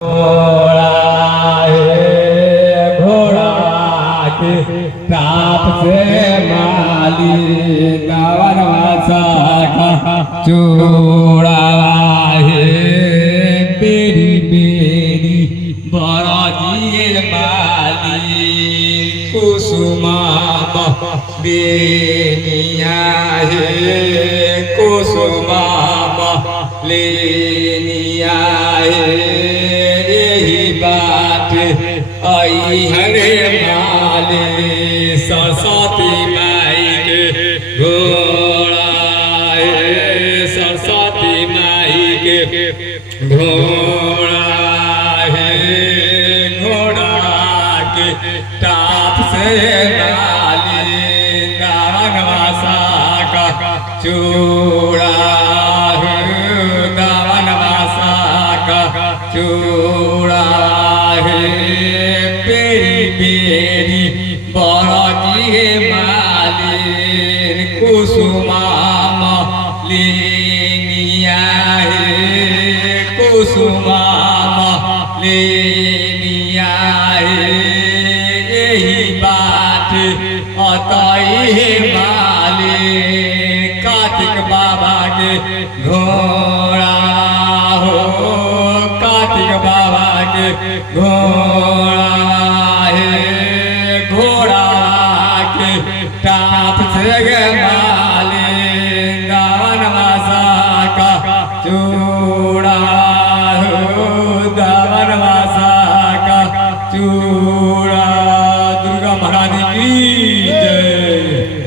घोड़ा है घोड़ा के ताप से माली गावन वासा का चूड़ा है बेरी बेरी बड़ा जी माली कुसुमा बेनिया है कुसुमा लेनिया आई हरे माले सरस्वती माई के घोड़ा है सरस्वती माई के घोड़ा है घोड़ा के टाप से डाली दावन वासा का चूड़ा है दावन वासा का चूड़ा बेरी बड़ी माली कुसुमा लेनिया है कुसुमा लेनिया है यही बात अतई माली कार्तिक बाबा के घोड़ा हो कार्तिक बाबा के घोड़ा